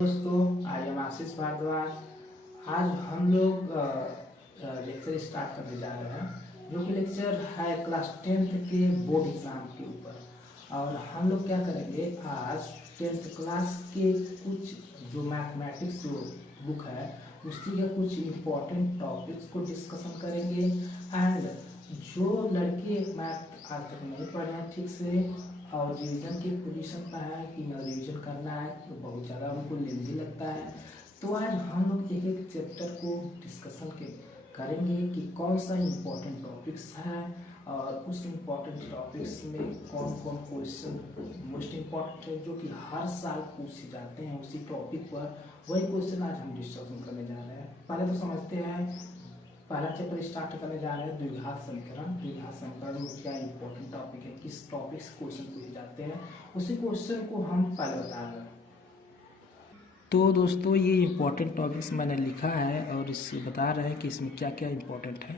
दोस्तों, I am आशीष भारद्वाज। आज हम लोग लेक्चर स्टार्ट करने जा रहे हैं, जो कि लेक्चर है क्लास 10th के बोर्ड एग्जाम के ऊपर। और हम लोग क्या करेंगे, आज 10th क्लास के कुछ जो मैथमेटिक्स जो बुक है उसी के कुछ इम्पोर्टेंट टॉपिक्स को डिस्कशन करेंगे। एंड जो लड़के मैथ आज तक नहीं पढ़े हैं ठीक से और रिवीजन की पोजीशन पर है कि न रिवीजन करना है, तो बहुत ज़्यादा उनको लेंदी लगता है। तो आज हम लोग एक एक चैप्टर को डिस्कशन करेंगे कि कौन सा इम्पोर्टेंट टॉपिक्स है और उस इम्पोर्टेंट टॉपिक्स में कौन कौन क्वेश्चन मोस्ट इम्पोर्टेंट है जो कि हर साल पूछे जाते हैं उसी टॉपिक पर। वही क्वेश्चन आज हम डिस्कशन करने जा रहे हैं। पहले तो समझते हैं, पहला चैप्टर स्टार्ट करने जा रहे हैं द्विघात समीकरण। द्विघात समीकरण में क्या इंपॉर्टेंट टॉपिक है, किस टॉपिक से क्वेश्चन पूछे जाते हैं, उसी क्वेश्चन को हम पहले बता रहे हैं। तो दोस्तों, ये इंपॉर्टेंट टॉपिक्स मैंने लिखा है और इससे बता रहे हैं कि इसमें क्या क्या इंपॉर्टेंट है।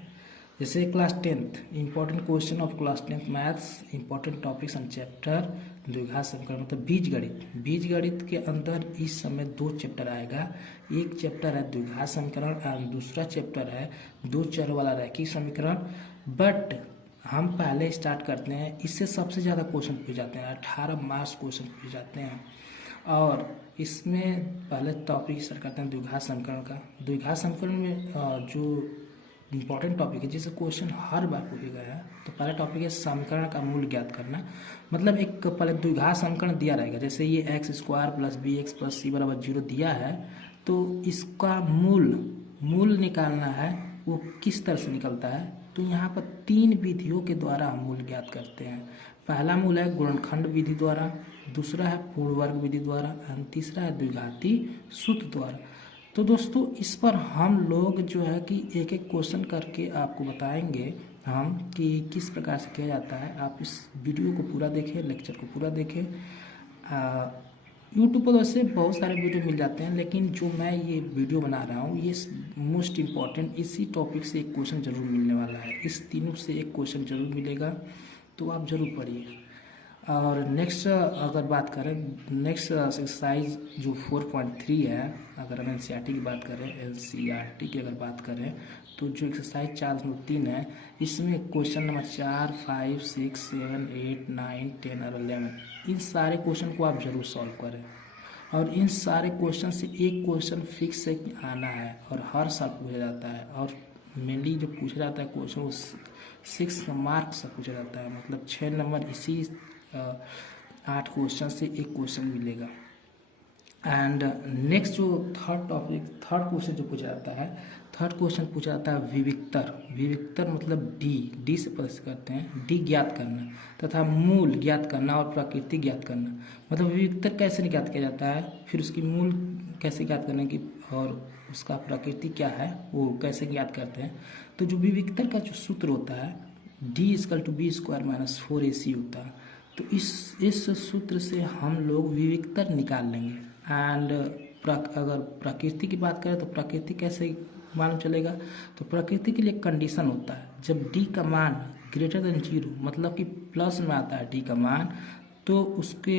जैसे class 10th important question of class 10th maths, important topics and chapter द्विघात समीकरण मतलब बीजगणित। बीजगणित के अंदर इस समय 2 चैप्टर आएगा। एक चैप्टर है द्विघात समीकरण और दूसरा चैप्टर है 2 चर वाला रैखिक समीकरण। बट हम पहले स्टार्ट करते हैं, इससे सबसे ज़्यादा क्वेश्चन पूछे जाते हैं, 18 मार्क्स क्वेश्चन पूछे जाते हैं। और इसमें पहले टॉपिक स्टार्ट करते हैं द्विघात समीकरण का। द्विघात समीकरण में जो इंपॉर्टेंट टॉपिक है जिसे क्वेश्चन हर बार पूछे गया है, तो पहला टॉपिक है समीकरण का मूल ज्ञात करना। मतलब एक पहले द्विघात समीकरण दिया रहेगा, जैसे ये x² + bx + c = 0 दिया है, तो इसका मूल निकालना है। वो किस तरह से निकलता है, तो यहाँ पर 3 विधियों के द्वारा हम मूल ज्ञात करते हैं। पहला मूल है गुणनखंड विधि द्वारा, दूसरा है पूर्ण वर्ग विधि द्वारा और तीसरा है द्विघाती सूत्र द्वारा। तो दोस्तों, इस पर हम लोग जो है कि एक एक क्वेश्चन करके आपको बताएंगे हम कि किस प्रकार से किया जाता है। आप इस वीडियो को पूरा देखें, लेक्चर को पूरा देखें। यूट्यूब पर वैसे बहुत सारे वीडियो मिल जाते हैं, लेकिन जो मैं ये वीडियो बना रहा हूँ ये मोस्ट इम्पॉर्टेंट इसी टॉपिक से एक क्वेश्चन जरूर मिलने वाला है। इस तीनों से एक क्वेश्चन जरूर मिलेगा, तो आप जरूर पढ़िए। और नेक्स्ट अगर बात करें, नेक्स्ट एक्सरसाइज जो 4.3 है, अगर हम एनसीईआरटी की बात करें, एनसीईआरटी की अगर बात करें, तो जो एक्सरसाइज 4.3 है, इसमें क्वेश्चन नंबर 4, 5, 6, 7, 8, 9, 10 और 11 इन सारे क्वेश्चन को आप जरूर सॉल्व करें। और इन सारे क्वेश्चन से एक क्वेश्चन फिक्स से आना है और हर साल पूछा जाता है। और मेनली जो पूछा जाता है क्वेश्चन वो 6 मार्क्स से पूछा जाता है, मतलब 6 नंबर इसी 8 क्वेश्चन से एक क्वेश्चन मिलेगा। एंड नेक्स्ट जो थर्ड क्वेश्चन जो पूछा जाता है, थर्ड क्वेश्चन पूछा जाता है विविक्तर मतलब डी से प्रश्न करते हैं, डी ज्ञात करना तथा मूल ज्ञात करना और प्रकृति ज्ञात करना। मतलब विविक्तर कैसे ज्ञात किया जाता है, फिर उसकी मूल कैसे ज्ञात करने की और उसका प्रकृति क्या है वो कैसे ज्ञात करते हैं। तो जो विविक्तर का जो सूत्र होता है D = B² - 4AC होता है। तो इस सूत्र से हम लोग विविक्तर निकाल लेंगे। एंड अगर प्रकृति की बात करें तो प्रकृति कैसे मालूम चलेगा, तो प्रकृति के लिए कंडीशन होता है, जब D का मान > 0 मतलब कि प्लस में आता है D का मान, तो उसके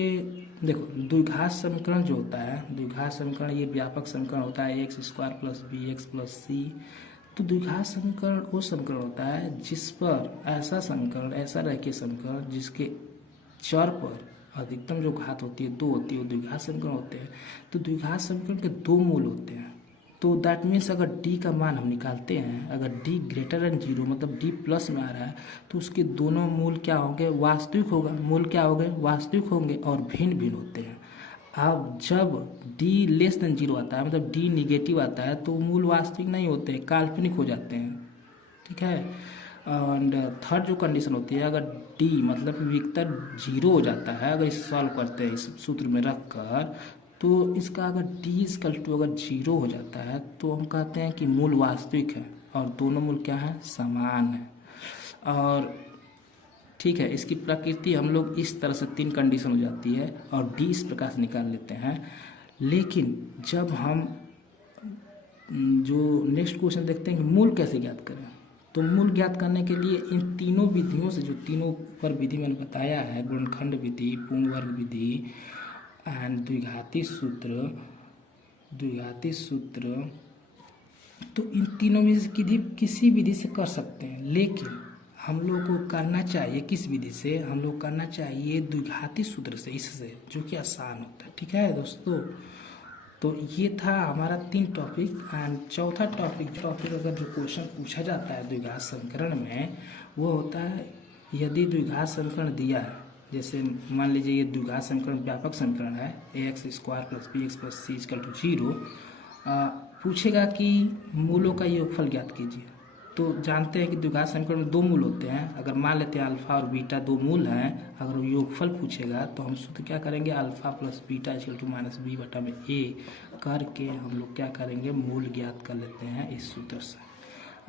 देखो द्विघात समीकरण जो होता है, द्विघात समीकरण ये व्यापक समीकरण होता है x² + bx + c। तो द्विघात समीकरण वो समीकरण होता है जिस पर ऐसा समीकरण, ऐसा रैखिक समीकरण जिसके चर पर अधिकतम जो घात होती है 2 होती है, वो द्विघात समीकरण होते हैं। तो द्विघात समीकरण के 2 मूल होते हैं। तो दैट मीन्स अगर D का मान हम निकालते हैं, अगर D > 0 मतलब D प्लस में आ रहा है, तो उसके दोनों मूल क्या होंगे, वास्तविक होगा। मूल क्या होंगे, वास्तविक होंगे और भिन्न भिन्न होते हैं। अब जब D < 0 आता है, मतलब D निगेटिव आता है, तो मूल वास्तविक नहीं होते, काल्पनिक हो जाते हैं। ठीक है। एंड थर्ड जो कंडीशन होती है, अगर D मतलब विविक्तर 0 हो जाता है, अगर इसे सॉल्व करते हैं इस सूत्र में रख कर, तो इसका अगर D = अगर 0 हो जाता है, तो हम कहते हैं कि मूल वास्तविक है और दोनों मूल क्या है, समान है। और ठीक है, इसकी प्रकृति हम लोग इस तरह से 3 कंडीशन हो जाती है और D इस प्रकार से निकाल लेते हैं। लेकिन जब हम जो नेक्स्ट क्वेश्चन देखते हैं कि मूल कैसे ज्ञात करें, तो मूल ज्ञात करने के लिए इन तीनों विधियों से, जो तीनों पर विधि मैंने बताया है, गुणनखंड विधि, पूर्ण वर्ग विधि एंड द्विघाती सूत्र, द्विघाती सूत्र, तो इन तीनों में से किसी विधि से कर सकते हैं, लेकिन हम लोग को करना चाहिए किस विधि से, हम लोग करना चाहिए द्विघाती सूत्र से, इससे जो कि आसान होता है। ठीक है दोस्तों, तो ये था हमारा 3 टॉपिक। एंड चौथा टॉपिक अगर जो क्वेश्चन पूछा जाता है द्विघात समीकरण में, वो होता है यदि द्विघात समीकरण दिया है, जैसे मान लीजिए ये द्विघात समीकरण व्यापक समीकरण है, ax² + bx + c = 0, पूछेगा कि मूलों का योगफल ज्ञात कीजिए। तो जानते हैं कि द्विघात समीकरण में 2 मूल होते हैं। अगर मान लेते हैं अल्फा और बीटा 2 मूल हैं, अगर वो योगफल पूछेगा तो हम सूत्र क्या करेंगे, अल्फा + बीटा = -b/a करके हम लोग क्या करेंगे, मूल ज्ञात कर लेते हैं इस सूत्र से।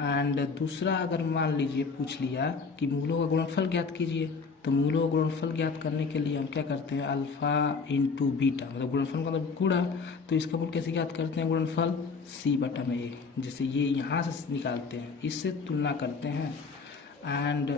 एंड दूसरा, अगर मान लीजिए पूछ लिया कि मूलों का गुणनफल ज्ञात कीजिए, तो मूलों का गुणनफल ज्ञात करने के लिए हम क्या करते हैं, अल्फा × बीटा, मतलब गुणनफल मतलब गुणा, तो इसका मूल कैसे ज्ञात करते हैं, गुणनफल c/a, जैसे ये यहाँ से निकालते हैं, इससे तुलना करते हैं। एंड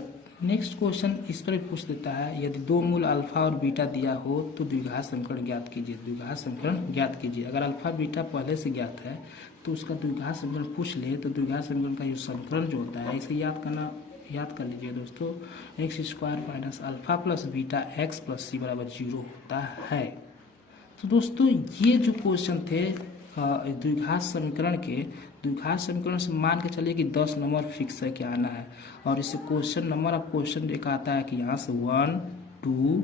नेक्स्ट क्वेश्चन इस पर पूछ देता है, यदि 2 मूल अल्फा और बीटा दिया हो तो द्विघात समीकरण ज्ञात कीजिए। द्विघात समीकरण ज्ञात कीजिए, अगर अल्फा बीटा पहले से ज्ञात है तो उसका द्विघात समीकरण पूछ ले, तो द्विघात समीकरण का जो समीकरण जो होता है, इसे याद कर लीजिए दोस्तों, x² - alpha + beta x + c = 0 होता है। तो दोस्तों ये जो क्वेश्चन थे द्विघात समीकरण से मान के चलिए कि 10 नंबर फिक्स है कि आना है, और इससे क्वेश्चन नंबर ऑफ क्वेश्चन एक आता है कि यहाँ से 1, 2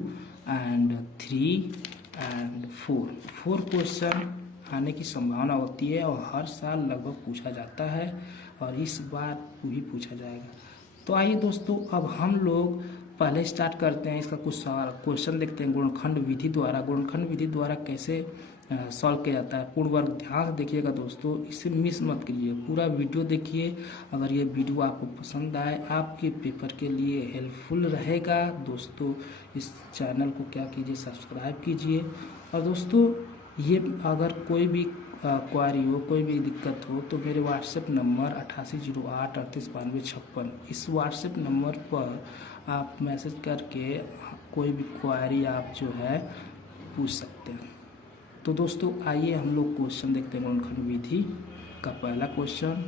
एंड 3 एंड 4 क्वेश्चन आने की संभावना होती है, और हर साल लगभग पूछा जाता है, और इस बार भी पूछा जाएगा। तो आइए दोस्तों, अब हम लोग पहले स्टार्ट करते हैं इसका कुछ सवाल क्वेश्चन देखते हैं गुणनखंड विधि द्वारा कैसे सॉल्व किया जाता है। पूर्ण वर्ग ध्यान से देखिएगा दोस्तों, इसे मिस मत कीजिए, पूरा वीडियो देखिए। अगर ये वीडियो आपको पसंद आए, आपके पेपर के लिए हेल्पफुल रहेगा दोस्तों, इस चैनल को क्या कीजिए, सब्सक्राइब कीजिए। और दोस्तों ये अगर कोई भी क्वारी हो, कोई भी दिक्कत हो, तो मेरे व्हाट्सएप नंबर 8808389256, इस व्हाट्सएप नंबर पर आप मैसेज करके कोई भी क्वारी आप जो है पूछ सकते हैं। तो दोस्तों आइए हम लोग क्वेश्चन देखते हैं गुणनखंड विधि का पहला क्वेश्चन।